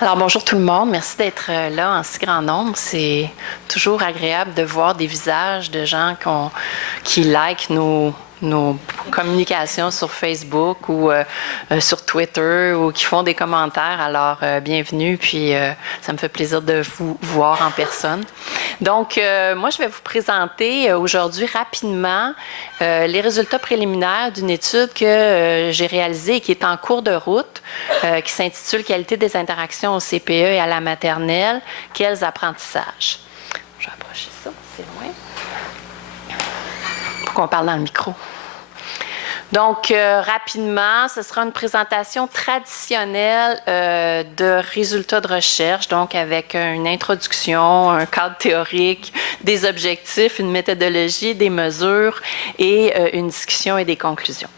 Alors bonjour tout le monde, merci d'être là en si grand nombre. C'est toujours agréable de voir des visages de gens qui likent nos communications sur Facebook ou sur Twitter ou qui font des commentaires. Alors bienvenue, puis ça me fait plaisir de vous voir en personne. Donc moi je vais vous présenter aujourd'hui rapidement les résultats préliminaires d'une étude que j'ai réalisée et qui est en cours de route, qui s'intitule « Qualité des interactions au CPE et à la maternelle, quels apprentissages ». Je vais approcher ça, c'est loin. Pour qu'on parle dans le micro. Donc, rapidement, ce sera une présentation traditionnelle de résultats de recherche, donc avec une introduction, un cadre théorique, des objectifs, une méthodologie, des mesures et une discussion et des conclusions.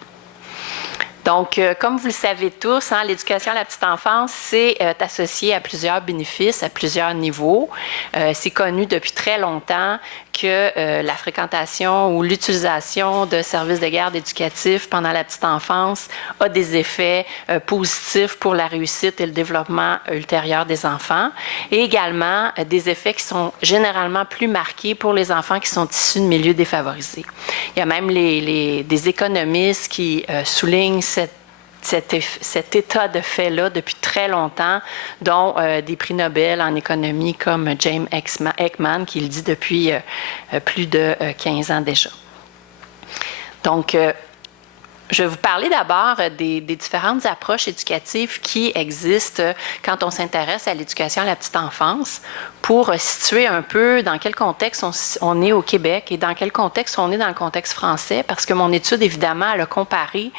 Donc, comme vous le savez tous, l'éducation à la petite enfance, c'est associé à plusieurs bénéfices, à plusieurs niveaux. C'est connu depuis très longtemps que la fréquentation ou l'utilisation de services de garde éducatifs pendant la petite enfance a des effets positifs pour la réussite et le développement ultérieur des enfants, et également des effets qui sont généralement plus marqués pour les enfants qui sont issus de milieux défavorisés. Il y a même des économistes qui soulignent cet état de fait-là depuis très longtemps, dont des prix Nobel en économie comme James Heckman, qui le dit depuis plus de 15 ans déjà. Donc, je vais vous parler d'abord des différentes approches éducatives qui existent quand on s'intéresse à l'éducation à la petite enfance, pour situer un peu dans quel contexte on est au Québec et dans quel contexte on est dans le contexte français, parce que mon étude, évidemment, elle a comparé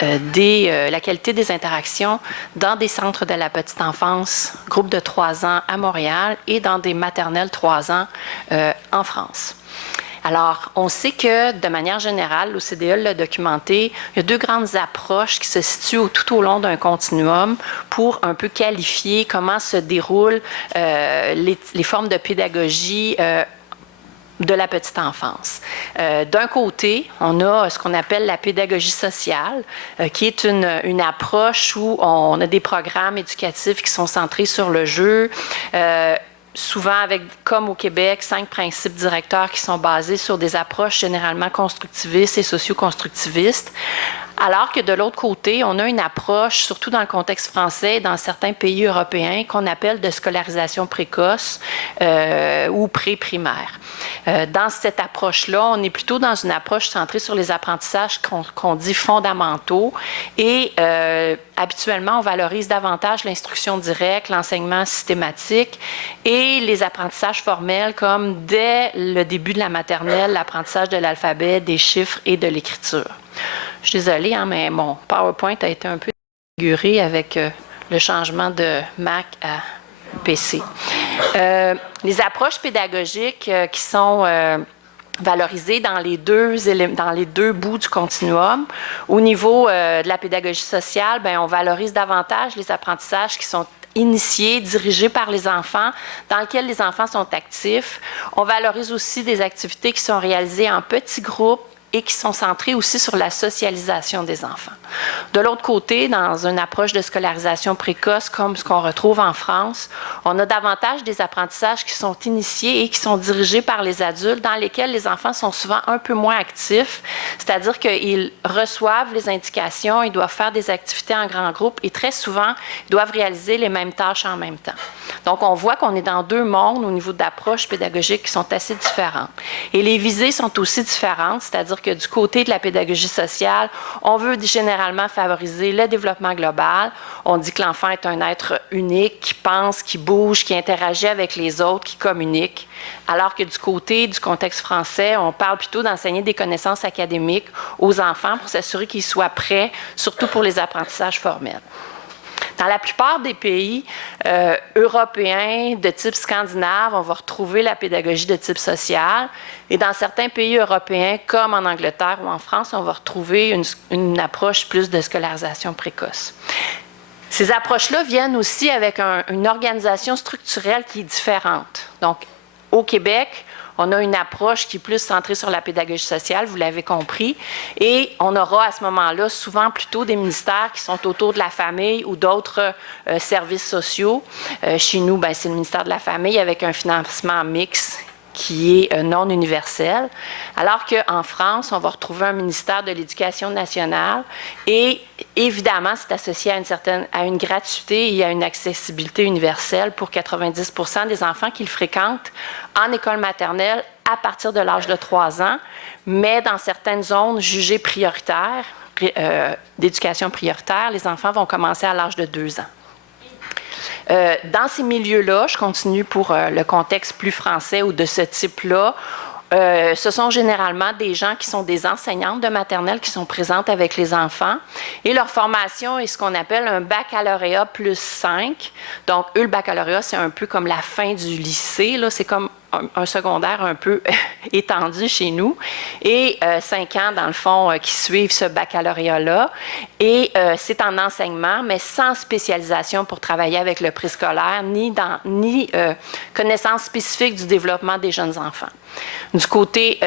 la qualité des interactions dans des centres de la petite enfance, groupe de 3 ans à Montréal, et dans des maternelles 3 ans en France. Alors, on sait que, de manière générale, l'OCDE l'a documenté, il y a 2 grandes approches qui se situent tout au long d'un continuum pour un peu qualifier comment se déroulent les formes de pédagogie de la petite enfance. D'un côté, on a ce qu'on appelle la pédagogie sociale, qui est une approche où on a des programmes éducatifs qui sont centrés sur le jeu, souvent avec, comme au Québec, 5 principes directeurs qui sont basés sur des approches généralement constructivistes et socio-constructivistes. Alors que de l'autre côté, on a une approche, surtout dans le contexte français et dans certains pays européens, qu'on appelle de scolarisation précoce ou pré-primaire. Dans cette approche-là, on est plutôt dans une approche centrée sur les apprentissages qu'on dit fondamentaux et habituellement, on valorise davantage l'instruction directe, l'enseignement systématique et les apprentissages formels comme dès le début de la maternelle, l'apprentissage de l'alphabet, des chiffres et de l'écriture. Je suis désolée, mais mon PowerPoint a été un peu défiguré avec le changement de Mac à PC. Les approches pédagogiques qui sont valorisées dans les deux bouts du continuum. Au niveau de la pédagogie sociale, on valorise davantage les apprentissages qui sont initiés, dirigés par les enfants, dans lesquels les enfants sont actifs. On valorise aussi des activités qui sont réalisées en petits groupes et qui sont centrés aussi sur la socialisation des enfants. De l'autre côté, dans une approche de scolarisation précoce comme ce qu'on retrouve en France, on a davantage des apprentissages qui sont initiés et qui sont dirigés par les adultes, dans lesquels les enfants sont souvent un peu moins actifs, c'est-à-dire qu'ils reçoivent les indications, ils doivent faire des activités en grand groupe et très souvent, ils doivent réaliser les mêmes tâches en même temps. Donc, on voit qu'on est dans 2 mondes au niveau d'approches pédagogiques qui sont assez différentes. Et les visées sont aussi différentes, c'est-à-dire que du côté de la pédagogie sociale, on veut généralement favoriser le développement global. On dit que l'enfant est un être unique, qui pense, qui bouge, qui interagit avec les autres, qui communique. Alors que du côté du contexte français, on parle plutôt d'enseigner des connaissances académiques aux enfants pour s'assurer qu'ils soient prêts, surtout pour les apprentissages formels. Dans la plupart des pays européens de type scandinave, on va retrouver la pédagogie de type social. Et dans certains pays européens, comme en Angleterre ou en France, on va retrouver une approche plus de scolarisation précoce. Ces approches-là viennent aussi avec une organisation structurelle qui est différente. Donc, au Québec, On a une approche qui est plus centrée sur la pédagogie sociale, vous l'avez compris, et on aura à ce moment-là souvent plutôt des ministères qui sont autour de la famille ou d'autres services sociaux. Chez nous, ben, c'est le ministère de la Famille avec un financement mixte qui est non universel, alors qu'en France, on va retrouver un ministère de l'Éducation nationale et évidemment, c'est associé à une gratuité et à une accessibilité universelle pour 90% des enfants qui le fréquentent en école maternelle à partir de l'âge de 3 ans, mais dans certaines zones jugées prioritaires, d'éducation prioritaire, les enfants vont commencer à l'âge de 2 ans. Dans ces milieux-là, je continue pour le contexte plus français ou de ce type-là, ce sont généralement des gens qui sont des enseignantes de maternelle qui sont présentes avec les enfants et leur formation est ce qu'on appelle un baccalauréat plus 5. Donc, eux, le baccalauréat, c'est un peu comme la fin du lycée, là, c'est comme un secondaire un peu étendu chez nous, et 5 ans, dans le fond, qui suivent ce baccalauréat-là. Et c'est en enseignement, mais sans spécialisation pour travailler avec le préscolaire, ni connaissance spécifique du développement des jeunes enfants. Du côté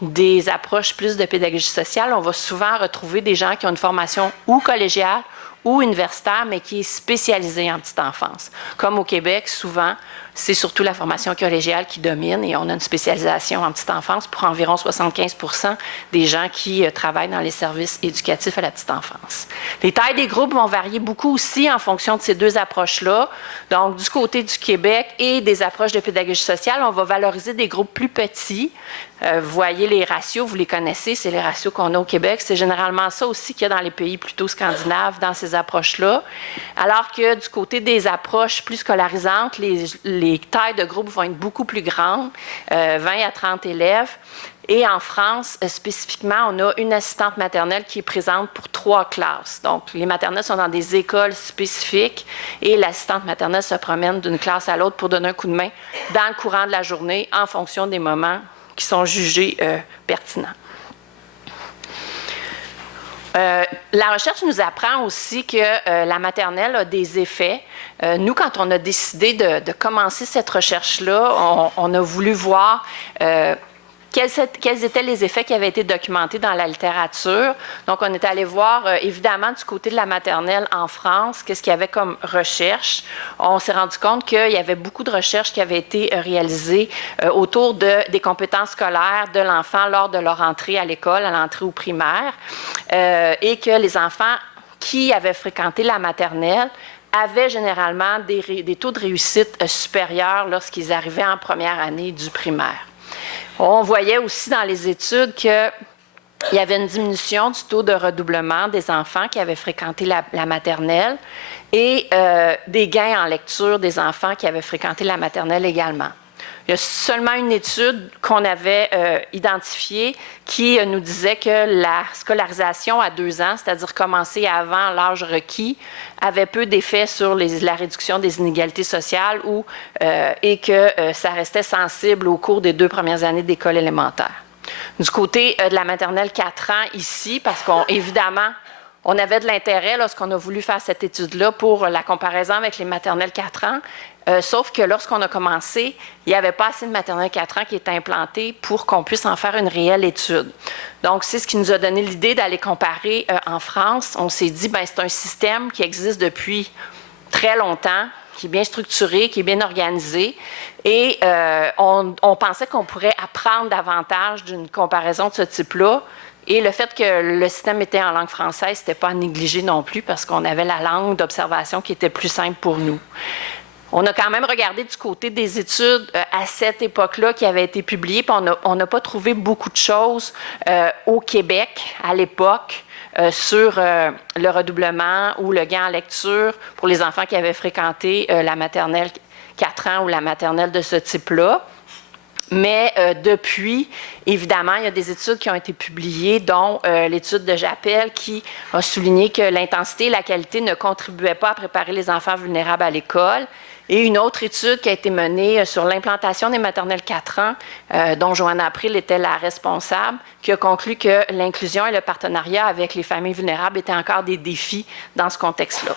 des approches plus de pédagogie sociale, on va souvent retrouver des gens qui ont une formation ou collégiale ou universitaire, mais qui est spécialisée en petite enfance. Comme au Québec, souvent, c'est surtout la formation collégiale qui domine et on a une spécialisation en petite enfance pour environ 75% des gens qui travaillent dans les services éducatifs à la petite enfance. Les tailles des groupes vont varier beaucoup aussi en fonction de ces deux approches-là. Donc, du côté du Québec et des approches de pédagogie sociale, on va valoriser des groupes plus petits. Vous voyez les ratios, vous les connaissez, c'est les ratios qu'on a au Québec. C'est généralement ça aussi qu'il y a dans les pays plutôt scandinaves dans ces approches-là. Alors que du côté des approches plus scolarisantes, les tailles de groupe vont être beaucoup plus grandes, 20 à 30 élèves. Et en France, spécifiquement, on a une assistante maternelle qui est présente pour 3 classes. Donc, les maternelles sont dans des écoles spécifiques et l'assistante maternelle se promène d'une classe à l'autre pour donner un coup de main dans le courant de la journée en fonction des moments qui sont jugés pertinents. La recherche nous apprend aussi que la maternelle a des effets. Nous, quand on a décidé de commencer cette recherche-là, on a voulu voir quels étaient les effets qui avaient été documentés dans la littérature. Donc, on est allé voir, évidemment, du côté de la maternelle en France, qu'est-ce qu'il y avait comme recherche. On s'est rendu compte qu'il y avait beaucoup de recherches qui avaient été réalisées autour des compétences scolaires de l'enfant lors de leur entrée à l'école, à l'entrée au primaire, et que les enfants qui avaient fréquenté la maternelle avaient généralement des taux de réussite supérieurs lorsqu'ils arrivaient en première année du primaire. On voyait aussi dans les études qu'il y avait une diminution du taux de redoublement des enfants qui avaient fréquenté la maternelle et des gains en lecture des enfants qui avaient fréquenté la maternelle également. Il y a seulement une étude qu'on avait identifiée qui nous disait que la scolarisation à 2 ans, c'est-à-dire commencer avant l'âge requis, avait peu d'effet sur la réduction des inégalités sociales et que ça restait sensible au cours des 2 premières années d'école élémentaire. Du côté de la maternelle 4 ans ici, parce qu'évidemment, on avait de l'intérêt lorsqu'on a voulu faire cette étude-là pour la comparaison avec les maternelles 4 ans, sauf que lorsqu'on a commencé, il n'y avait pas assez de maternelle 4 ans qui étaient implantées pour qu'on puisse en faire une réelle étude. Donc, c'est ce qui nous a donné l'idée d'aller comparer en France. On s'est dit, bien, c'est un système qui existe depuis très longtemps, qui est bien structuré, qui est bien organisé, et on pensait qu'on pourrait apprendre davantage d'une comparaison de ce type-là. Et le fait que le système était en langue française, ce n'était pas à négliger non plus parce qu'on avait la langue d'observation qui était plus simple pour nous. On a quand même regardé du côté des études à cette époque-là qui avaient été publiées, puis on n'a pas trouvé beaucoup de choses au Québec à l'époque sur le redoublement ou le gain en lecture pour les enfants qui avaient fréquenté la maternelle 4 ans ou la maternelle de ce type-là. Mais depuis, évidemment, il y a des études qui ont été publiées, dont l'étude de Jappel qui a souligné que l'intensité et la qualité ne contribuaient pas à préparer les enfants vulnérables à l'école. Et une autre étude qui a été menée sur l'implantation des maternelles 4 ans, dont Joanna April était la responsable, qui a conclu que l'inclusion et le partenariat avec les familles vulnérables étaient encore des défis dans ce contexte-là.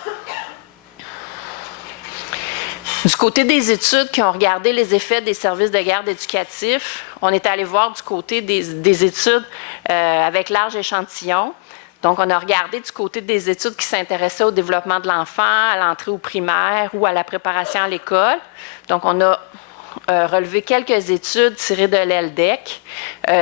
Du côté des études qui ont regardé les effets des services de garde éducatifs, on est allé voir du côté des études avec large échantillon. Donc, on a regardé du côté des études qui s'intéressaient au développement de l'enfant, à l'entrée au primaire ou à la préparation à l'école. Donc, on a relevé quelques études tirées de l'ELDEC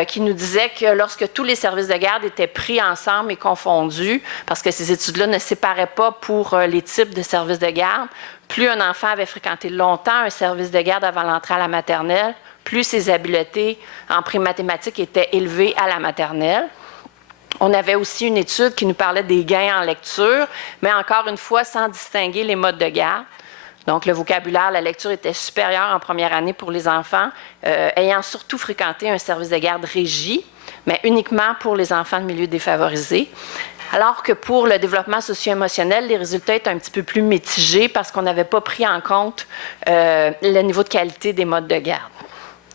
qui nous disaient que lorsque tous les services de garde étaient pris ensemble et confondus, parce que ces études-là ne séparaient pas pour les types de services de garde, plus un enfant avait fréquenté longtemps un service de garde avant l'entrée à la maternelle, plus ses habiletés en pré-mathématiques étaient élevées à la maternelle. On avait aussi une étude qui nous parlait des gains en lecture, mais encore une fois, sans distinguer les modes de garde. Donc, le vocabulaire, la lecture était supérieure en première année pour les enfants, ayant surtout fréquenté un service de garde régie, mais uniquement pour les enfants de milieux défavorisés. Alors que pour le développement socio-émotionnel, les résultats étaient un petit peu plus mitigés parce qu'on n'avait pas pris en compte le niveau de qualité des modes de garde.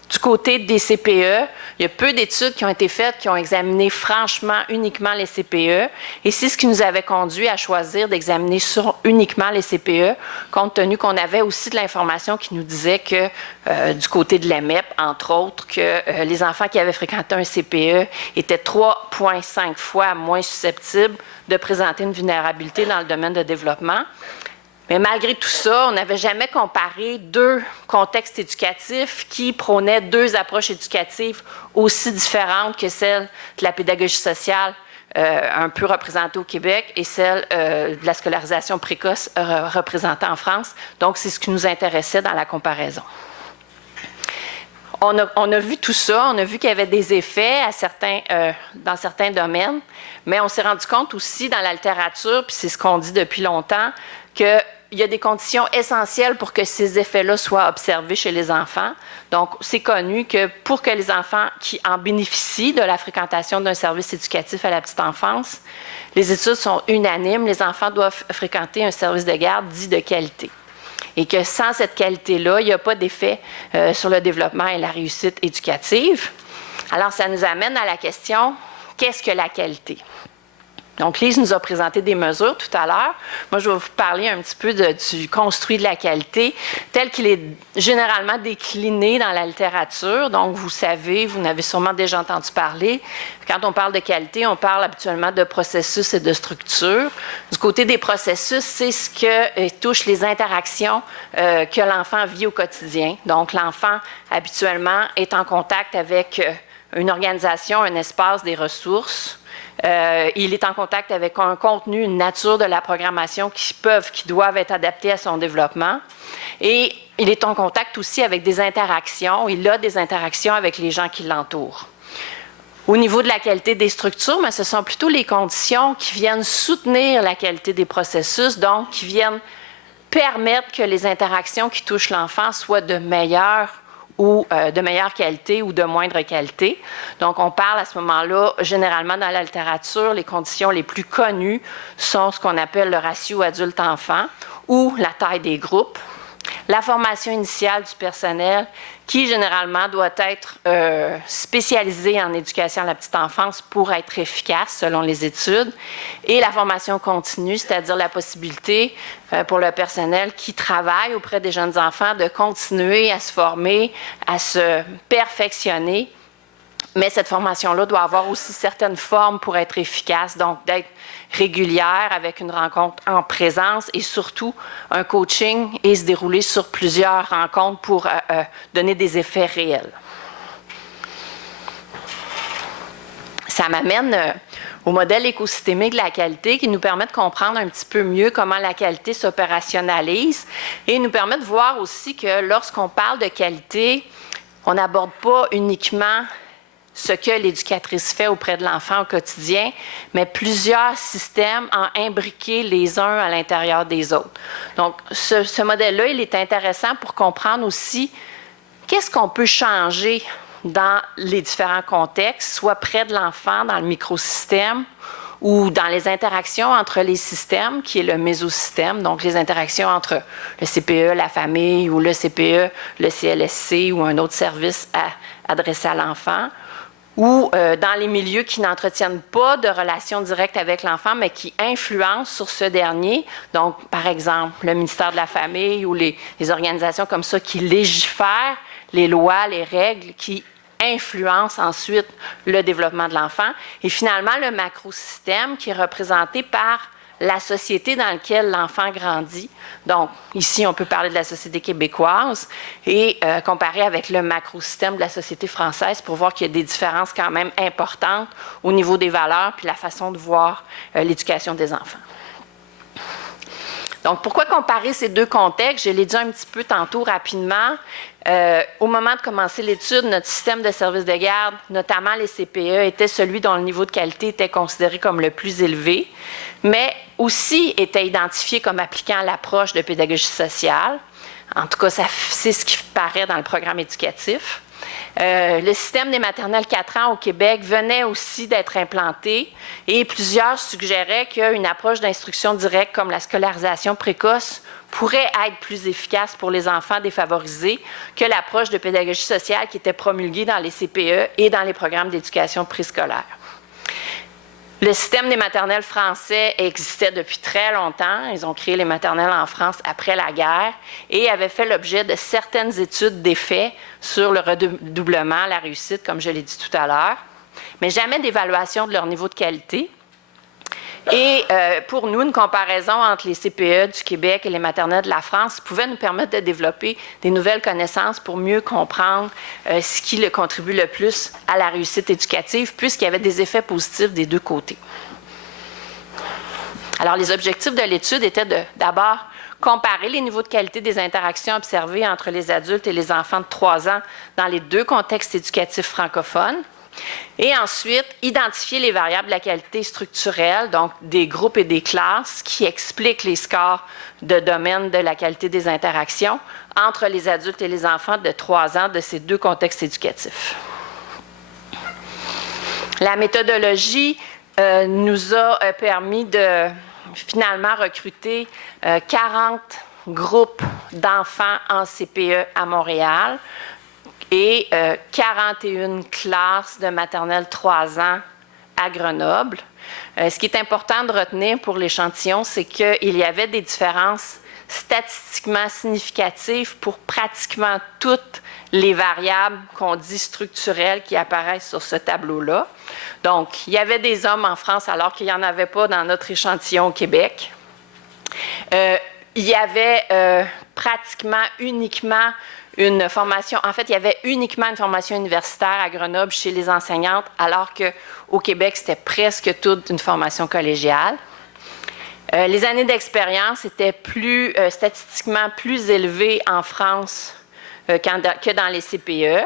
Du côté des CPE, il y a peu d'études qui ont été faites qui ont examiné franchement uniquement les CPE. Et c'est ce qui nous avait conduit à choisir d'examiner uniquement les CPE, compte tenu qu'on avait aussi de l'information qui nous disait que du côté de l'EMEP, entre autres, que les enfants qui avaient fréquenté un CPE étaient 3,5 fois moins susceptibles de présenter une vulnérabilité dans le domaine de développement. Mais malgré tout ça, on n'avait jamais comparé deux contextes éducatifs qui prônaient deux approches éducatives aussi différentes que celle de la pédagogie sociale un peu représentée au Québec et celle de la scolarisation précoce représentée en France. Donc, c'est ce qui nous intéressait dans la comparaison. On a vu tout ça, on a vu qu'il y avait des effets dans certains domaines, mais on s'est rendu compte aussi dans la littérature, puis c'est ce qu'on dit depuis longtemps, qu'il y a des conditions essentielles pour que ces effets-là soient observés chez les enfants. Donc, c'est connu que pour que les enfants qui en bénéficient de la fréquentation d'un service éducatif à la petite enfance, les études sont unanimes, les enfants doivent fréquenter un service de garde dit de qualité. Et que sans cette qualité-là, il n'y a pas d'effet sur le développement et la réussite éducative. Alors, ça nous amène à la question, qu'est-ce que la qualité? Donc, Lise nous a présenté des mesures tout à l'heure. Moi, je vais vous parler un petit peu du construit de la qualité, tel qu'il est généralement décliné dans la littérature. Donc, vous savez, vous en avez sûrement déjà entendu parler. Quand on parle de qualité, on parle habituellement de processus et de structure. Du côté des processus, c'est ce que touche les interactions que l'enfant vit au quotidien. Donc, l'enfant, habituellement, est en contact avec une organisation, un espace, des ressources. Il est en contact avec un contenu, une nature de la programmation qui doivent être adaptés à son développement. Et il est en contact aussi avec des interactions. Il a des interactions avec les gens qui l'entourent. Au niveau de la qualité des structures, mais ce sont plutôt les conditions qui viennent soutenir la qualité des processus, donc qui viennent permettre que les interactions qui touchent l'enfant soient de meilleure qualité ou de moindre qualité. Donc, on parle à ce moment-là, généralement dans la littérature, les conditions les plus connues sont ce qu'on appelle le ratio adulte-enfant ou la taille des groupes, la formation initiale du personnel qui, généralement, doit être spécialisée en éducation à la petite enfance pour être efficace, selon les études, et la formation continue, c'est-à-dire la possibilité pour le personnel qui travaille auprès des jeunes enfants de continuer à se former, à se perfectionner. Mais cette formation-là doit avoir aussi certaines formes pour être efficace, donc d'être régulière avec une rencontre en présence et surtout un coaching et se dérouler sur plusieurs rencontres pour donner des effets réels. Ça m'amène au modèle écosystémique de la qualité qui nous permet de comprendre un petit peu mieux comment la qualité s'opérationnalise et nous permet de voir aussi que lorsqu'on parle de qualité, on n'aborde pas uniquement ce que l'éducatrice fait auprès de l'enfant au quotidien, mais plusieurs systèmes imbriqués les uns à l'intérieur des autres. Donc, ce modèle-là, il est intéressant pour comprendre aussi qu'est-ce qu'on peut changer dans les différents contextes, soit près de l'enfant, dans le microsystème, ou dans les interactions entre les systèmes, qui est le mésosystème, donc les interactions entre le CPE, la famille, ou le CPE, le CLSC, ou un autre service adressé à l'enfant, ou dans les milieux qui n'entretiennent pas de relation directe avec l'enfant, mais qui influencent sur ce dernier. Donc, par exemple, le ministère de la Famille ou les organisations comme ça qui légifèrent les lois, les règles qui influencent ensuite le développement de l'enfant. Et finalement, le macrosystème qui est représenté par la société dans laquelle l'enfant grandit. Donc, ici, on peut parler de la société québécoise et comparer avec le macrosystème de la société française pour voir qu'il y a des différences quand même importantes au niveau des valeurs puis la façon de voir l'éducation des enfants. Donc, pourquoi comparer ces deux contextes? Je l'ai dit un petit peu tantôt rapidement. Au moment de commencer l'étude, notre système de services de garde, notamment les CPE, était celui dont le niveau de qualité était considéré comme le plus élevé, mais aussi était identifié comme appliquant l'approche de pédagogie sociale. En tout cas, c'est ce qui paraît dans le programme éducatif. Le système des maternelles 4 ans au Québec venait aussi d'être implanté et plusieurs suggéraient qu'une approche d'instruction directe comme la scolarisation précoce pourrait être plus efficace pour les enfants défavorisés que l'approche de pédagogie sociale qui était promulguée dans les CPE et dans les programmes d'éducation préscolaire. Le système des maternelles français existait depuis très longtemps. Ils ont créé les maternelles en France après la guerre et avaient fait l'objet de certaines études d'effet sur le redoublement, la réussite, comme je l'ai dit tout à l'heure, mais jamais d'évaluation de leur niveau de qualité. Et pour nous, une comparaison entre les CPE du Québec et les maternelles de la France pouvait nous permettre de développer des nouvelles connaissances pour mieux comprendre ce qui contribue le plus à la réussite éducative, puisqu'il y avait des effets positifs des deux côtés. Alors, les objectifs de l'étude étaient d'abord comparer les niveaux de qualité des interactions observées entre les adultes et les enfants de 3 ans dans les deux contextes éducatifs francophones. Et ensuite, identifier les variables de la qualité structurelle, donc des groupes et des classes, qui expliquent les scores de domaine de la qualité des interactions entre les adultes et les enfants de 3 ans de ces deux contextes éducatifs. La méthodologie nous a permis de finalement recruter 40 groupes d'enfants en CPE à Montréal, et 41 classes de maternelle 3 ans à Grenoble. Ce qui est important de retenir pour l'échantillon, c'est qu'il y avait des différences statistiquement significatives pour pratiquement toutes les variables qu'on dit structurelles qui apparaissent sur ce tableau-là. Donc, il y avait des hommes en France alors qu'il n'y en avait pas dans notre échantillon au Québec. Il y avait pratiquement uniquement une formation, en fait, il y avait uniquement une formation universitaire à Grenoble chez les enseignantes, alors qu'au Québec, c'était presque toute une formation collégiale. Les années d'expérience étaient statistiquement plus élevées en France que dans les CPE.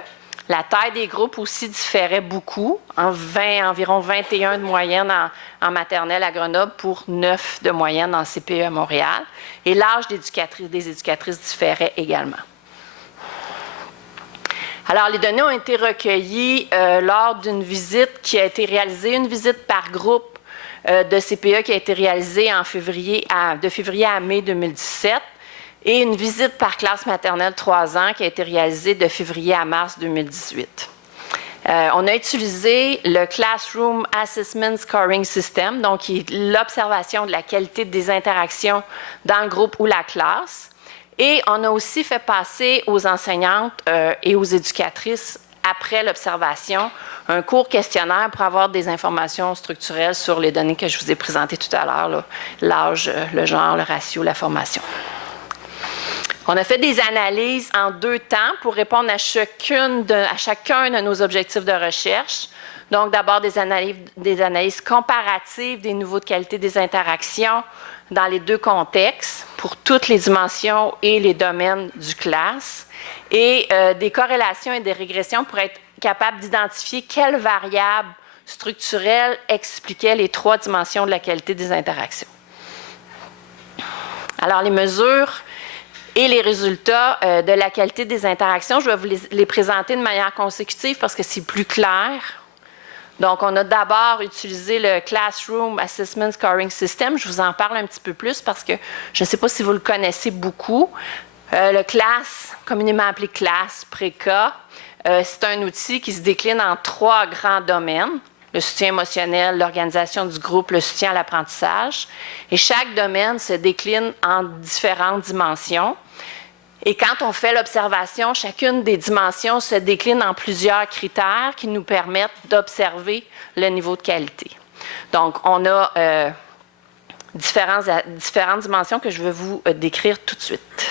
La taille des groupes aussi différait beaucoup, environ 21 de moyenne en maternelle à Grenoble pour 9 de moyenne en CPE à Montréal. Et l'âge des éducatrices différait également. Alors, les données ont été recueillies lors d'une visite qui a été réalisée, une visite par groupe de CPE qui a été réalisée de février à mai 2017 et une visite par classe maternelle 3 ans qui a été réalisée de février à mars 2018. On a utilisé le Classroom Assessment Scoring System, donc qui est l'observation de la qualité des interactions dans le groupe ou la classe. Et on a aussi fait passer aux enseignantes et aux éducatrices, après l'observation, un court questionnaire pour avoir des informations structurelles sur les données que je vous ai présentées tout à l'heure, l'âge, le genre, le ratio, la formation. On a fait des analyses en 2 temps pour répondre à chacun de nos objectifs de recherche. Donc, d'abord, des analyses comparatives des niveaux de qualité des interactions dans les deux contextes pour toutes les dimensions et les domaines du classe et des corrélations et des régressions pour être capable d'identifier quelles variables structurelles expliquaient les 3 dimensions de la qualité des interactions. Alors, les mesures et les résultats de la qualité des interactions, je vais vous les présenter de manière consécutive parce que c'est plus clair. Donc, on a d'abord utilisé le Classroom Assessment Scoring System. Je vous en parle un petit peu plus parce que je ne sais pas si vous le connaissez beaucoup. Le CLASS, communément appelé CLASS, PRECA, c'est un outil qui se décline en 3 grands domaines: le soutien émotionnel, l'organisation du groupe, le soutien à l'apprentissage. Et chaque domaine se décline en différentes dimensions. Et quand on fait l'observation, chacune des dimensions se décline en plusieurs critères qui nous permettent d'observer le niveau de qualité. Donc, on a différentes dimensions que je vais vous décrire tout de suite.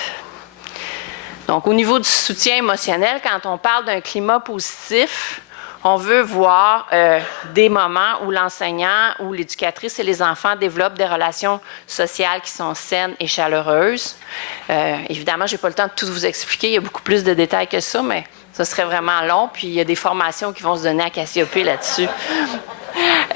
Donc, au niveau du soutien émotionnel, quand on parle d'un climat positif, on veut voir des moments où l'enseignant ou l'éducatrice et les enfants développent des relations sociales qui sont saines et chaleureuses. Évidemment, je n'ai pas le temps de tout vous expliquer, il y a beaucoup plus de détails que ça, mais ça serait vraiment long, puis il y a des formations qui vont se donner à Cassiopée là-dessus.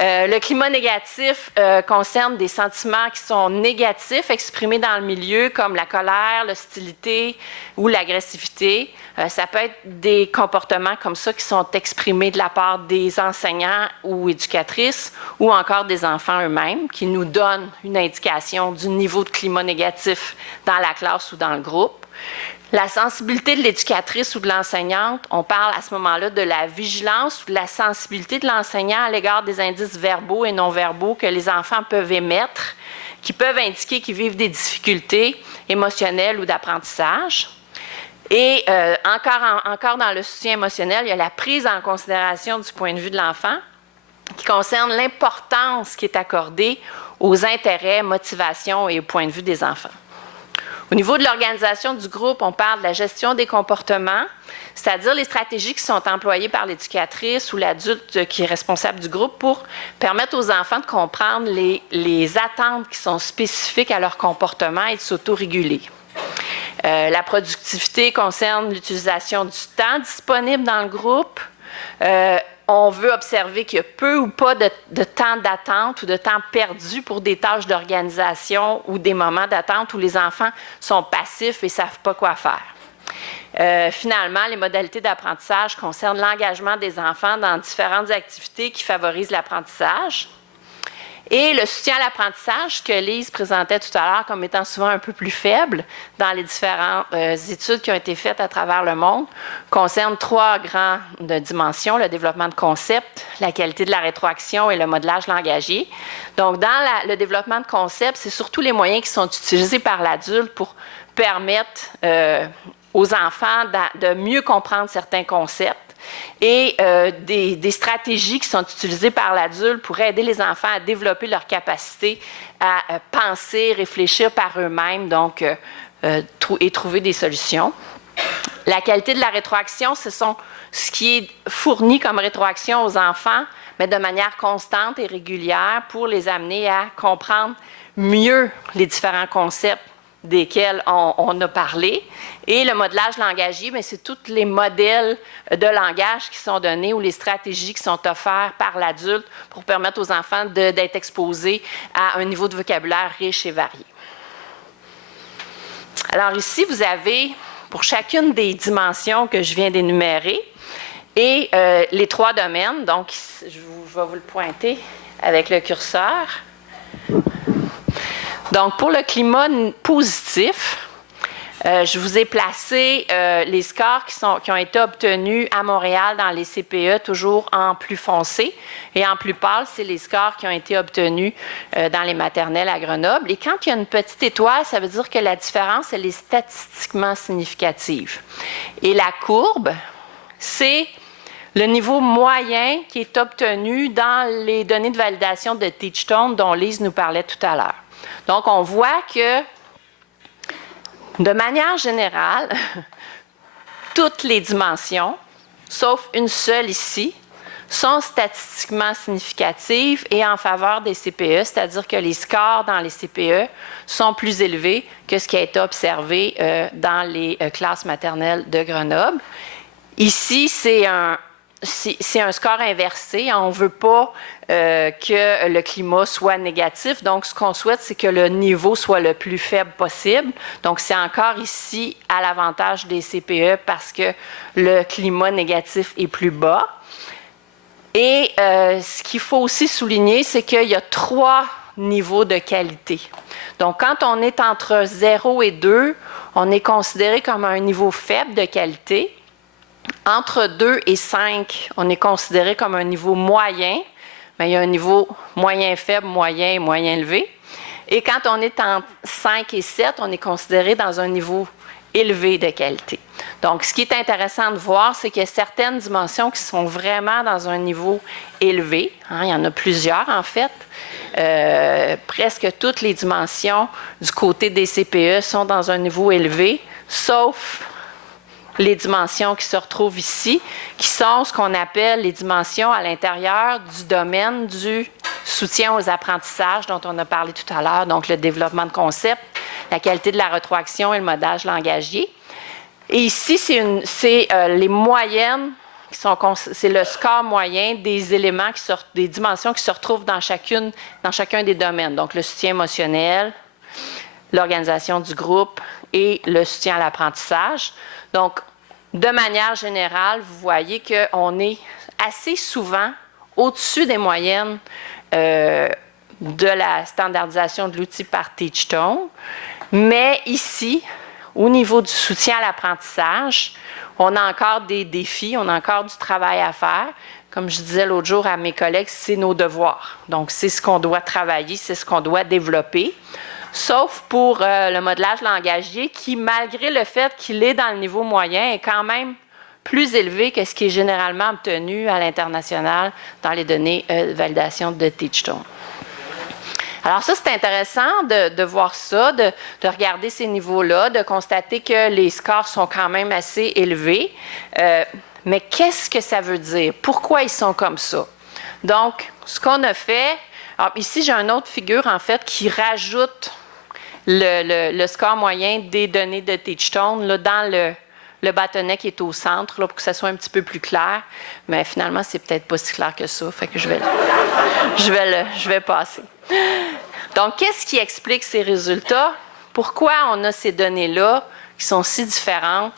Le climat négatif concerne des sentiments qui sont négatifs exprimés dans le milieu, comme la colère, l'hostilité ou l'agressivité. Ça peut être des comportements comme ça qui sont exprimés de la part des enseignants ou éducatrices ou encore des enfants eux-mêmes, qui nous donnent une indication du niveau de climat négatif dans la classe ou dans le groupe. La sensibilité de l'éducatrice ou de l'enseignante, on parle à ce moment-là de la vigilance ou de la sensibilité de l'enseignant à l'égard des indices verbaux et non-verbaux que les enfants peuvent émettre, qui peuvent indiquer qu'ils vivent des difficultés émotionnelles ou d'apprentissage. Et encore dans le soutien émotionnel, il y a la prise en considération du point de vue de l'enfant, qui concerne l'importance qui est accordée aux intérêts, motivations et au point de vue des enfants. Au niveau de l'organisation du groupe, on parle de la gestion des comportements, c'est-à-dire les stratégies qui sont employées par l'éducatrice ou l'adulte qui est responsable du groupe pour permettre aux enfants de comprendre les attentes qui sont spécifiques à leur comportement et de s'autoréguler. La productivité concerne l'utilisation du temps disponible dans le groupe. On veut observer qu'il y a peu ou pas de temps d'attente ou de temps perdu pour des tâches d'organisation ou des moments d'attente où les enfants sont passifs et ne savent pas quoi faire. Finalement, les modalités d'apprentissage concernent l'engagement des enfants dans différentes activités qui favorisent l'apprentissage. Et le soutien à l'apprentissage que Lise présentait tout à l'heure comme étant souvent un peu plus faible dans les différentes études qui ont été faites à travers le monde concerne 3 grandes dimensions: le développement de concepts, la qualité de la rétroaction et le modelage langagier. Donc, dans le développement de concepts, c'est surtout les moyens qui sont utilisés par l'adulte pour permettre aux enfants de mieux comprendre certains concepts. Et des stratégies qui sont utilisées par l'adulte pour aider les enfants à développer leur capacité à penser, réfléchir par eux-mêmes, donc et trouver des solutions. La qualité de la rétroaction, ce sont ce qui est fourni comme rétroaction aux enfants, mais de manière constante et régulière pour les amener à comprendre mieux les différents concepts desquels on a parlé. Et le modelage langagier, c'est tous les modèles de langage qui sont donnés ou les stratégies qui sont offertes par l'adulte pour permettre aux enfants d'être exposés à un niveau de vocabulaire riche et varié. Alors ici, vous avez, pour chacune des dimensions que je viens d'énumérer, et les 3 domaines, donc je vais vous le pointer avec le curseur. Donc, pour le climat positif, je vous ai placé les scores qui ont été obtenus à Montréal dans les CPE, toujours en plus foncé. Et en plus pâle, c'est les scores qui ont été obtenus dans les maternelles à Grenoble. Et quand il y a une petite étoile, ça veut dire que la différence, elle est statistiquement significative. Et la courbe, c'est le niveau moyen qui est obtenu dans les données de validation de Teachstone dont Lise nous parlait tout à l'heure. Donc, on voit que, de manière générale, toutes les dimensions, sauf une seule ici, sont statistiquement significatives et en faveur des CPE, c'est-à-dire que les scores dans les CPE sont plus élevés que ce qui a été observé dans les classes maternelles de Grenoble. Ici, c'est un score inversé. On ne veut pas que le climat soit négatif. Donc, ce qu'on souhaite, c'est que le niveau soit le plus faible possible. Donc, c'est encore ici à l'avantage des CPE parce que le climat négatif est plus bas. Et ce qu'il faut aussi souligner, c'est qu'il y a 3 niveaux de qualité. Donc, quand on est entre 0 et 2, on est considéré comme un niveau faible de qualité. Entre 2 et 5, on est considéré comme un niveau moyen, mais il y a un niveau moyen faible, moyen et moyen élevé. Et quand on est entre 5 et 7, on est considéré dans un niveau élevé de qualité. Donc, ce qui est intéressant de voir, c'est qu'il y a certaines dimensions qui sont vraiment dans un niveau élevé. Hein, il y en a plusieurs, en fait. Presque toutes les dimensions du côté des CPE sont dans un niveau élevé, sauf les dimensions qui se retrouvent ici, qui sont ce qu'on appelle les dimensions à l'intérieur du domaine du soutien aux apprentissages dont on a parlé tout à l'heure, donc le développement de concepts, la qualité de la rétroaction et le modage langagier. Et ici, c'est les moyennes, c'est le score moyen des éléments, des dimensions qui se retrouvent dans chacun des domaines. Donc, le soutien émotionnel, l'organisation du groupe et le soutien à l'apprentissage. Donc, de manière générale, vous voyez qu'on est assez souvent au-dessus des moyennes de la standardisation de l'outil par Teachstone. Mais ici, au niveau du soutien à l'apprentissage, on a encore des défis, on a encore du travail à faire. Comme je disais l'autre jour à mes collègues, c'est nos devoirs. Donc, c'est ce qu'on doit travailler, c'est ce qu'on doit développer. Sauf pour le modelage langagier qui, malgré le fait qu'il est dans le niveau moyen, est quand même plus élevé que ce qui est généralement obtenu à l'international dans les données de validation de Teachstone. Alors ça, c'est intéressant de voir ça, de regarder ces niveaux-là, de constater que les scores sont quand même assez élevés. Mais qu'est-ce que ça veut dire? Pourquoi ils sont comme ça? Donc, ce qu'on a fait... Alors, ici, j'ai une autre figure, en fait, qui rajoute le score moyen des données de Teachstone là, dans le bâtonnet qui est au centre, là, pour que ça soit un petit peu plus clair. Mais finalement, c'est peut-être pas si clair que ça, fait que je vais passer. Donc, qu'est-ce qui explique ces résultats? Pourquoi on a ces données-là qui sont si différentes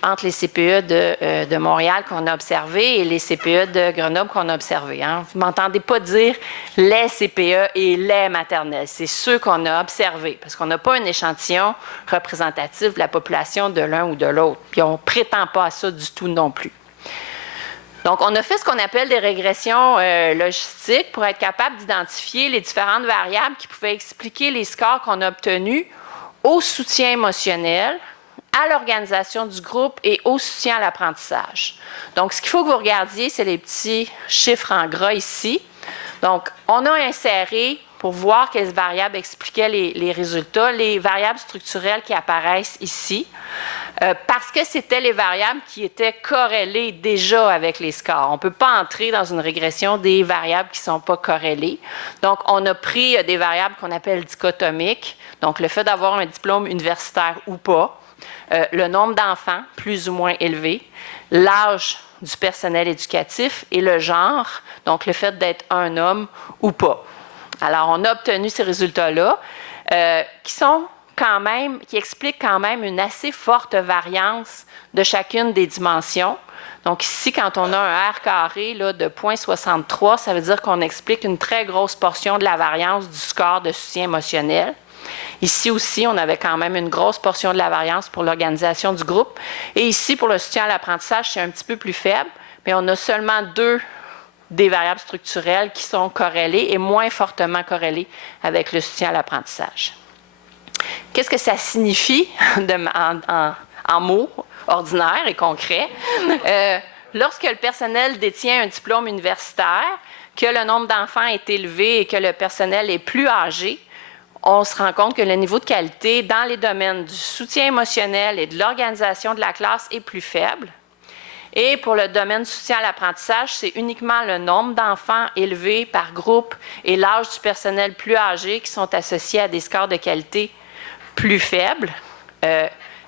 entre les CPE de Montréal qu'on a observées et les CPE de Grenoble qu'on a observées? Hein? Vous ne m'entendez pas dire les CPE et les maternelles. C'est ceux qu'on a observés, parce qu'on n'a pas un échantillon représentatif de la population de l'un ou de l'autre. Puis on ne prétend pas à ça du tout non plus. Donc, on a fait ce qu'on appelle des régressions logistiques pour être capable d'identifier les différentes variables qui pouvaient expliquer les scores qu'on a obtenus au soutien émotionnel, à l'organisation du groupe et au soutien à l'apprentissage. Donc, ce qu'il faut que vous regardiez, c'est les petits chiffres en gras ici. Donc, on a inséré, pour voir quelles variables expliquaient les résultats, les variables structurelles qui apparaissent ici, parce que c'était les variables qui étaient corrélées déjà avec les scores. On ne peut pas entrer dans une régression des variables qui ne sont pas corrélées. Donc, on a pris des variables qu'on appelle dichotomiques, donc le fait d'avoir un diplôme universitaire ou pas, le nombre d'enfants plus ou moins élevé, l'âge du personnel éducatif et le genre, donc le fait d'être un homme ou pas. Alors, on a obtenu ces résultats-là qui expliquent quand même une assez forte variance de chacune des dimensions. Donc ici, quand on a un R carré là, de 0,63, ça veut dire qu'on explique une très grosse portion de la variance du score de soutien émotionnel. Ici aussi, on avait quand même une grosse portion de la variance pour l'organisation du groupe. Et ici, pour le soutien à l'apprentissage, c'est un petit peu plus faible, mais on a seulement 2 des variables structurelles qui sont corrélées et moins fortement corrélées avec le soutien à l'apprentissage. Qu'est-ce que ça signifie en mots ordinaires et concrets? Lorsque le personnel détient un diplôme universitaire, que le nombre d'enfants est élevé et que le personnel est plus âgé, on se rend compte que le niveau de qualité dans les domaines du soutien émotionnel et de l'organisation de la classe est plus faible. Et pour le domaine du soutien à l'apprentissage, c'est uniquement le nombre d'enfants élevés par groupe et l'âge du personnel plus âgé qui sont associés à des scores de qualité plus faibles,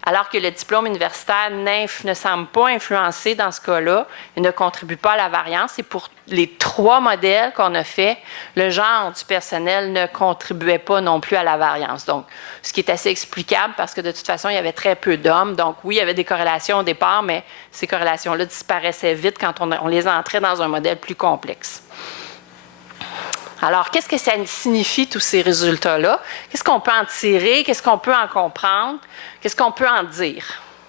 alors que le diplôme universitaire ne semble pas influencé dans ce cas-là et ne contribue pas à la variance. Et pour les 3 modèles qu'on a faits, le genre du personnel ne contribuait pas non plus à la variance. Donc, ce qui est assez explicable parce que de toute façon, il y avait très peu d'hommes. Donc, oui, il y avait des corrélations au départ, mais ces corrélations-là disparaissaient vite quand on les entrait dans un modèle plus complexe. Alors, qu'est-ce que ça signifie, tous ces résultats-là? Qu'est-ce qu'on peut en tirer? Qu'est-ce qu'on peut en comprendre? Qu'est-ce qu'on peut en dire?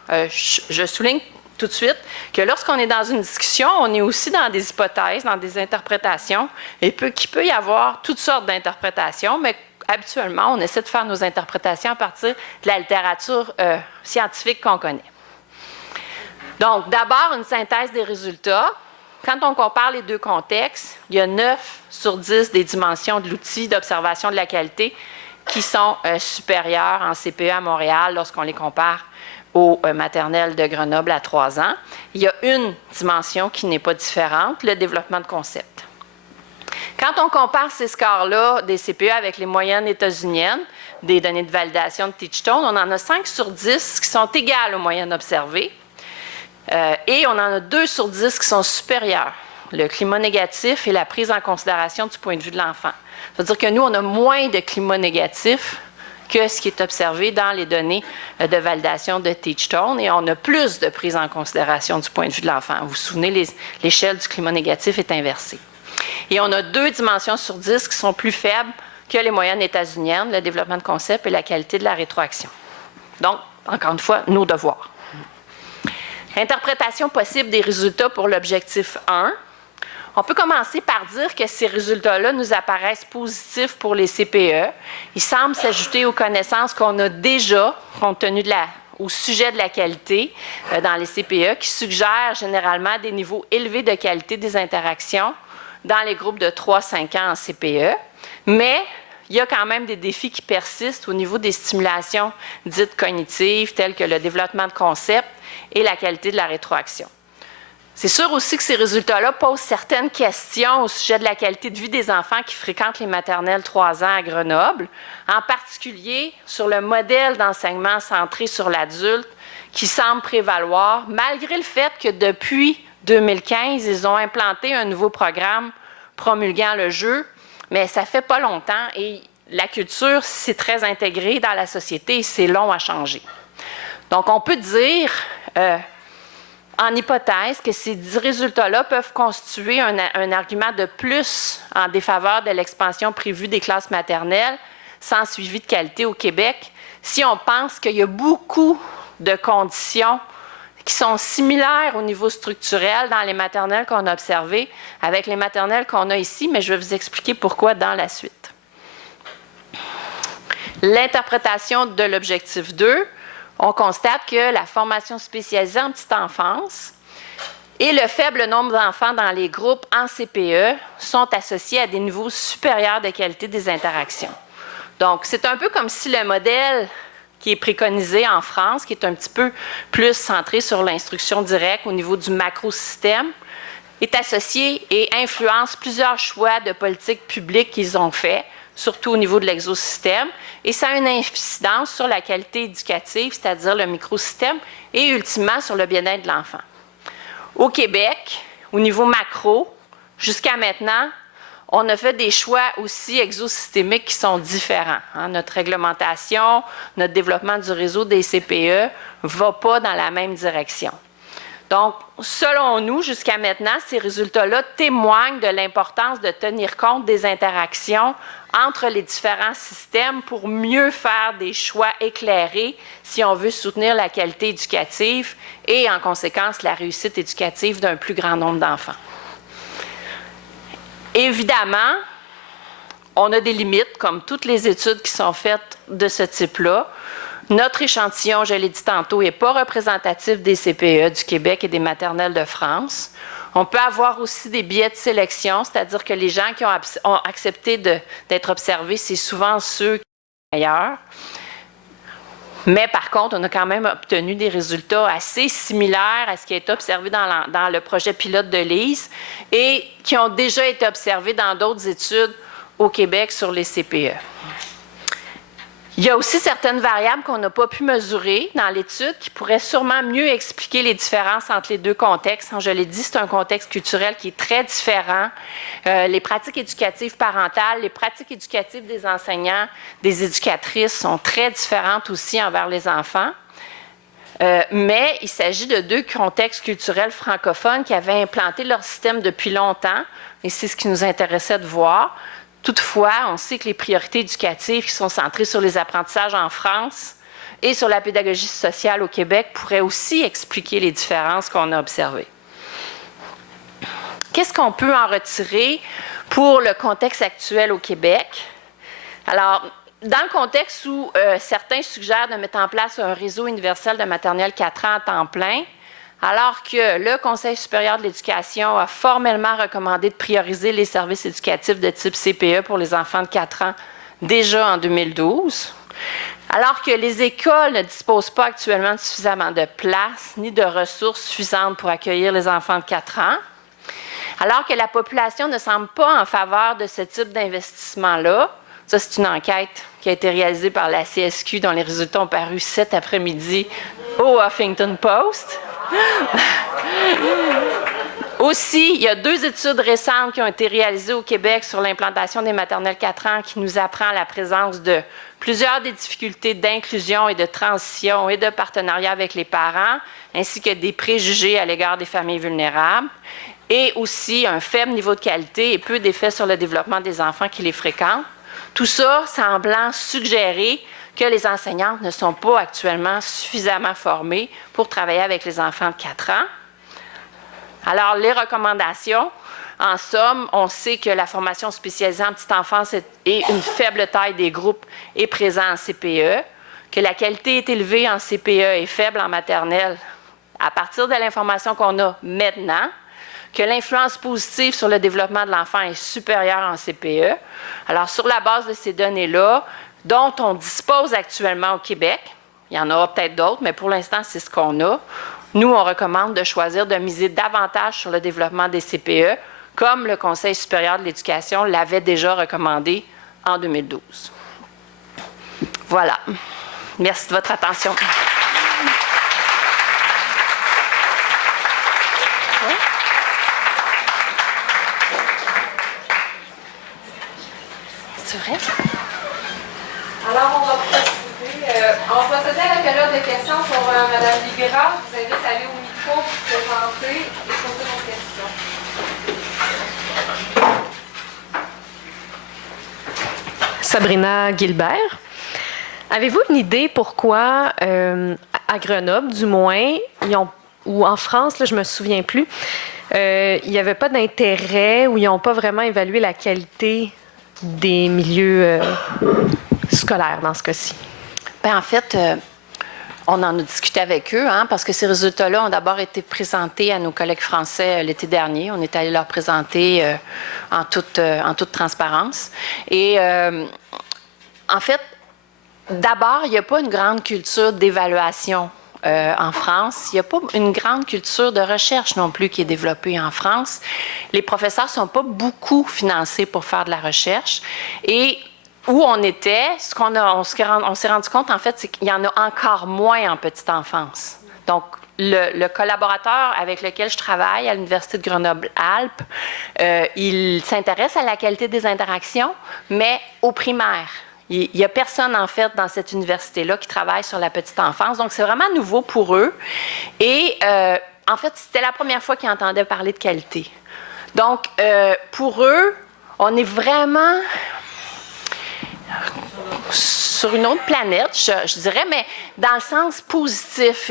Je souligne tout de suite que lorsqu'on est dans une discussion, on est aussi dans des hypothèses, dans des interprétations, et qu'il peut y avoir toutes sortes d'interprétations, mais habituellement, on essaie de faire nos interprétations à partir de la littérature scientifique qu'on connaît. Donc, d'abord, une synthèse des résultats. Quand on compare les deux contextes, il y a 9 sur 10 des dimensions de l'outil d'observation de la qualité qui sont supérieures en CPE à Montréal lorsqu'on les compare aux maternelles de Grenoble à 3 ans. Il y a une dimension qui n'est pas différente, le développement de concept. Quand on compare ces scores-là des CPE avec les moyennes états-uniennes, des données de validation de Teachstone, on en a 5 sur 10 qui sont égales aux moyennes observées et on en a 2 sur 10 qui sont supérieures, le climat négatif et la prise en considération du point de vue de l'enfant. Ça veut dire que nous, on a moins de climat négatif que ce qui est observé dans les données de validation de Teachstone et on a plus de prise en considération du point de vue de l'enfant. Vous vous souvenez, l'échelle du climat négatif est inversée. Et on a 2 dimensions sur 10 qui sont plus faibles que les moyennes états-uniennes, le développement de concept et la qualité de la rétroaction. Donc, encore une fois, nos devoirs. Interprétation possible des résultats pour l'objectif 1. On peut commencer par dire que ces résultats-là nous apparaissent positifs pour les CPE. Ils semblent s'ajouter aux connaissances qu'on a déjà, compte tenu au sujet de la qualité dans les CPE, qui suggèrent généralement des niveaux élevés de qualité des interactions dans les groupes de 3-5 ans en CPE. Mais il y a quand même des défis qui persistent au niveau des stimulations dites cognitives, telles que le développement de concepts et la qualité de la rétroaction. C'est sûr aussi que ces résultats-là posent certaines questions au sujet de la qualité de vie des enfants qui fréquentent les maternelles 3 ans à Grenoble, en particulier sur le modèle d'enseignement centré sur l'adulte qui semble prévaloir, malgré le fait que depuis 2015, ils ont implanté un nouveau programme promulguant le jeu, mais ça fait pas longtemps et la culture s'est très intégrée dans la société et c'est long à changer. Donc, on peut dire en hypothèse que ces résultats-là peuvent constituer un argument de plus en défaveur de l'expansion prévue des classes maternelles sans suivi de qualité au Québec, si on pense qu'il y a beaucoup de conditions qui sont similaires au niveau structurel dans les maternelles qu'on a observées avec les maternelles qu'on a ici, mais je vais vous expliquer pourquoi dans la suite. L'interprétation de l'objectif 2, on constate que la formation spécialisée en petite enfance et le faible nombre d'enfants dans les groupes en CPE sont associés à des niveaux supérieurs de qualité des interactions. Donc, c'est un peu comme si le modèle qui est préconisé en France, qui est un petit peu plus centré sur l'instruction directe au niveau du macrosystème, est associé et influence plusieurs choix de politique publique qu'ils ont faits, surtout au niveau de l'exosystème, et ça a une incidence sur la qualité éducative, c'est-à-dire le microsystème, et ultimement sur le bien-être de l'enfant. Au Québec, au niveau macro, jusqu'à maintenant, on a fait des choix aussi exosystémiques qui sont différents. Notre réglementation, notre développement du réseau des CPE ne va pas dans la même direction. Donc, selon nous, jusqu'à maintenant, ces résultats-là témoignent de l'importance de tenir compte des interactions entre les différents systèmes pour mieux faire des choix éclairés si on veut soutenir la qualité éducative et, en conséquence, la réussite éducative d'un plus grand nombre d'enfants. Évidemment, on a des limites, comme toutes les études qui sont faites de ce type-là. Notre échantillon, je l'ai dit tantôt, n'est pas représentatif des CPE du Québec et des maternelles de France. On peut avoir aussi des biais de sélection, c'est-à-dire que les gens qui ont accepté d'être observés, c'est souvent ceux qui sont ailleurs. Mais par contre, on a quand même obtenu des résultats assez similaires à ce qui a été observé dans le projet pilote de Lise et qui ont déjà été observés dans d'autres études au Québec sur les CPE. Il y a aussi certaines variables qu'on n'a pas pu mesurer dans l'étude qui pourraient sûrement mieux expliquer les différences entre les deux contextes. Je l'ai dit, c'est un contexte culturel qui est très différent. Les pratiques éducatives parentales, les pratiques éducatives des enseignants, des éducatrices sont très différentes aussi envers les enfants. Mais il s'agit de 2 contextes culturels francophones qui avaient implanté leur système depuis longtemps, et c'est ce qui nous intéressait de voir. Toutefois, on sait que les priorités éducatives qui sont centrées sur les apprentissages en France et sur la pédagogie sociale au Québec pourraient aussi expliquer les différences qu'on a observées. Qu'est-ce qu'on peut en retirer pour le contexte actuel au Québec? Alors, dans le contexte où certains suggèrent de mettre en place un réseau universel de maternelle 4 ans à temps plein, alors que le Conseil supérieur de l'éducation a formellement recommandé de prioriser les services éducatifs de type CPE pour les enfants de 4 ans déjà en 2012, alors que les écoles ne disposent pas actuellement de suffisamment de place ni de ressources suffisantes pour accueillir les enfants de 4 ans, alors que la population ne semble pas en faveur de ce type d'investissement-là. Ça, c'est une enquête qui a été réalisée par la CSQ dont les résultats ont paru cet après-midi au Huffington Post. Aussi, il y a 2 études récentes qui ont été réalisées au Québec sur l'implantation des maternelles 4 ans qui nous apprend la présence de plusieurs des difficultés d'inclusion et de transition et de partenariat avec les parents, ainsi que des préjugés à l'égard des familles vulnérables, et aussi un faible niveau de qualité et peu d'effets sur le développement des enfants qui les fréquentent. Tout ça semblant suggérer que les enseignantes ne sont pas actuellement suffisamment formées pour travailler avec les enfants de 4 ans. Alors, les recommandations, en somme, on sait que la formation spécialisée en petite enfance et une faible taille des groupes est présente en CPE, que la qualité est élevée en CPE et faible en maternelle à partir de l'information qu'on a maintenant, que l'influence positive sur le développement de l'enfant est supérieure en CPE. Alors, sur la base de ces données-là, dont on dispose actuellement au Québec, il y en aura peut-être d'autres, mais pour l'instant, c'est ce qu'on a. Nous, on recommande de choisir de miser davantage sur le développement des CPE, comme le Conseil supérieur de l'éducation l'avait déjà recommandé en 2012. Voilà. Merci de votre attention. C'est vrai? Alors, on va procéder à la période de questions pour Mme Libéra. Je vous invite à aller au micro, vous présenter et poser vos questions. Sabrina Gilbert. Avez-vous une idée pourquoi, à Grenoble du moins, ou en France, là, je ne me souviens plus, il n'y avait pas d'intérêt ou ils n'ont pas vraiment évalué la qualité des milieux scolaires dans ce cas-ci? Bien, en fait, on en a discuté avec eux, parce que ces résultats-là ont d'abord été présentés à nos collègues français l'été dernier. On est allé leur présenter en toute transparence. Et en fait, d'abord, il n'y a pas une grande culture d'évaluation en France. Il n'y a pas une grande culture de recherche non plus qui est développée en France. Les professeurs ne sont pas beaucoup financés pour faire de la recherche. Et où on était, on s'est rendu compte, en fait, c'est qu'il y en a encore moins en petite enfance. Donc, le collaborateur avec lequel je travaille à l'Université de Grenoble-Alpes, il s'intéresse à la qualité des interactions, mais au primaire. Il n'y a personne, en fait, dans cette université-là qui travaille sur la petite enfance. Donc, c'est vraiment nouveau pour eux. Et, en fait, c'était la première fois qu'ils entendaient parler de qualité. Donc, pour eux, on est vraiment sur une autre planète, je dirais, mais dans le sens positif.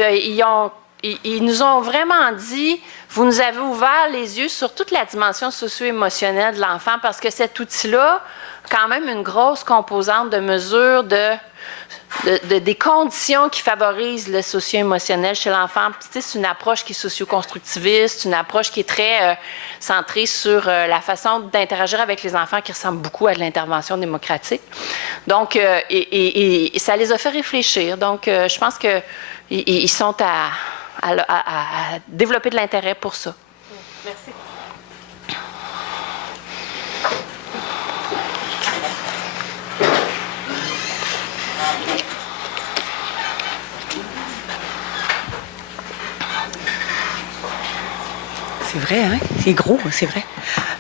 Ils nous ont vraiment dit, vous nous avez ouvert les yeux sur toute la dimension socio-émotionnelle de l'enfant parce que cet outil-là a quand même une grosse composante de mesure des conditions qui favorisent le socio-émotionnel chez l'enfant. C'est une approche qui est socio-constructiviste, une approche qui est très centrée sur la façon d'interagir avec les enfants qui ressemble beaucoup à de l'intervention démocratique. Donc, et ça les a fait réfléchir. Donc, je pense qu'ils sont à développer de l'intérêt pour ça. Merci. C'est vrai, hein? C'est gros, c'est vrai.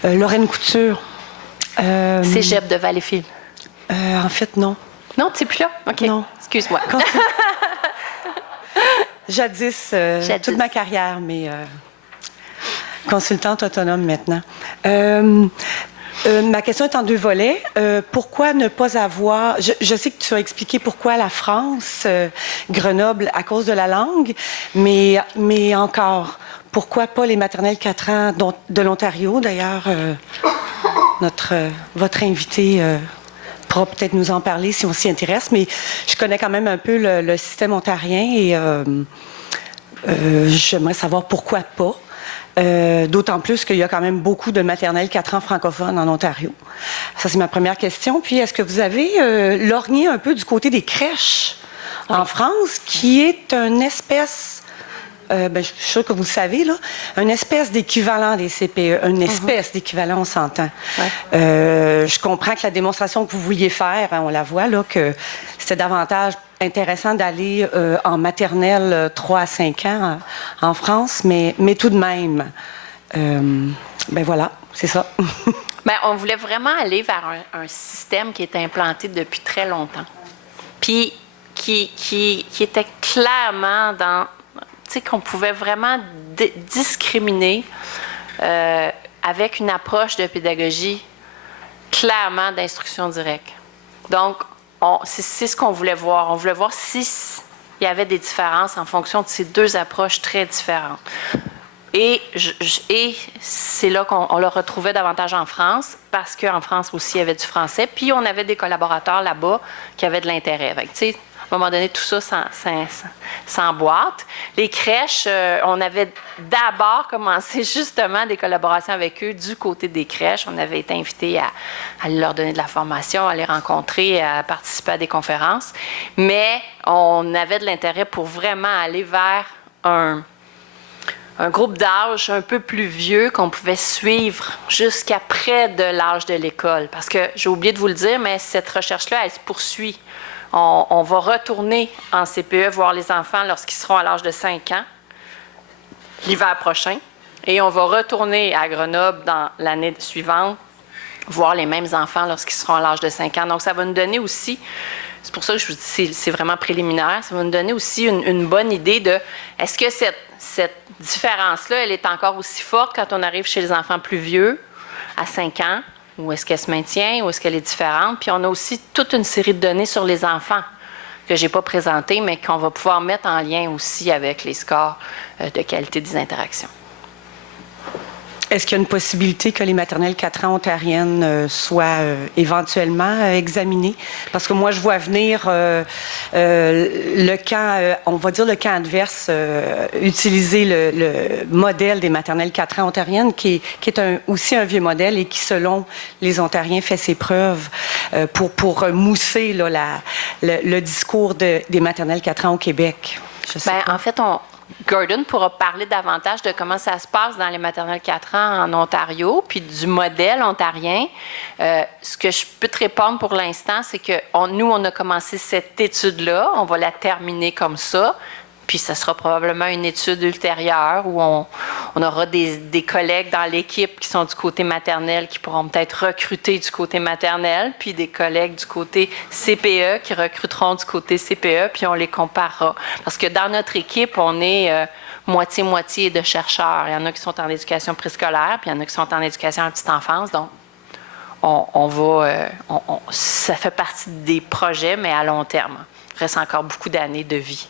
Lorraine Couture. Cégep de Valleyfield. En fait, non. Non, tu n'es plus là? OK. Non. Excuse-moi. Jadis, toute ma carrière, mais consultante autonome maintenant. Ma question est en deux volets. Pourquoi ne pas avoir... Je sais que tu as expliqué pourquoi la France, Grenoble, à cause de la langue, mais encore, pourquoi pas les maternelles 4 ans de l'Ontario? D'ailleurs, votre invité pourra peut-être nous en parler si on s'y intéresse, mais je connais quand même un peu le système ontarien et j'aimerais savoir pourquoi pas. D'autant plus qu'il y a quand même beaucoup de maternelles 4 ans francophones en Ontario. Ça, c'est ma première question. Puis, est-ce que vous avez lorgné un peu du côté des crèches en France, qui est une espèce, je suis sûre que vous le savez, là, une espèce d'équivalent des CPE, une espèce d'équivalent, on s'entend. Je comprends que la démonstration que vous vouliez faire, on la voit, là, que c'était davantage intéressant d'aller en maternelle 3 à 5 ans en France, mais tout de même, voilà, c'est ça. On voulait vraiment aller vers un système qui est implanté depuis très longtemps, puis qui était clairement dans, tu sais, qu'on pouvait vraiment discriminer avec une approche de pédagogie clairement d'instruction directe. Donc, c'est ce qu'on voulait voir. On voulait voir s'il y avait des différences en fonction de ces deux approches très différentes. Et c'est là qu'on le retrouvait davantage en France, parce qu'en France aussi, il y avait du français. Puis, on avait des collaborateurs là-bas qui avaient de l'intérêt. Tu sais, à un moment donné, tout ça s'emboîte. Les crèches, on avait d'abord commencé justement des collaborations avec eux du côté des crèches. On avait été invités à leur donner de la formation, à les rencontrer, à participer à des conférences. Mais on avait de l'intérêt pour vraiment aller vers un groupe d'âge un peu plus vieux qu'on pouvait suivre jusqu'à près de l'âge de l'école. Parce que j'ai oublié de vous le dire, mais cette recherche-là, elle se poursuit. On va retourner en CPE voir les enfants lorsqu'ils seront à l'âge de 5 ans, l'hiver prochain. Et on va retourner à Grenoble dans l'année suivante, voir les mêmes enfants lorsqu'ils seront à l'âge de 5 ans. Donc, ça va nous donner aussi, c'est pour ça que je vous dis c'est vraiment préliminaire, ça va nous donner aussi une bonne idée de est-ce que cette différence-là, elle est encore aussi forte quand on arrive chez les enfants plus vieux, à 5 ans, ou est-ce qu'elle se maintient, ou est-ce qu'elle est différente? Puis on a aussi toute une série de données sur les enfants que je n'ai pas présentées, mais qu'on va pouvoir mettre en lien aussi avec les scores de qualité des interactions. Est-ce qu'il y a une possibilité que les maternelles 4 ans ontariennes soient éventuellement examinées? Parce que moi, je vois venir le camp, on va dire le camp adverse, utiliser le modèle des maternelles 4 ans ontariennes, qui est aussi un vieux modèle et qui, selon les Ontariens, fait ses preuves pour mousser là, le discours des maternelles 4 ans au Québec. En fait, Gordon pourra parler davantage de comment ça se passe dans les maternelles 4 ans en Ontario, puis du modèle ontarien. Ce que je peux te répondre pour l'instant, c'est que nous, on a commencé cette étude-là. On va la terminer comme ça. Puis, ça sera probablement une étude ultérieure où on aura des collègues dans l'équipe qui sont du côté maternel qui pourront peut-être recruter du côté maternel, puis des collègues du côté CPE qui recruteront du côté CPE, puis on les comparera. Parce que dans notre équipe, on est moitié-moitié de chercheurs. Il y en a qui sont en éducation préscolaire, puis il y en a qui sont en éducation à la petite enfance. Donc, ça fait partie des projets, mais à long terme. Il reste encore beaucoup d'années de vie.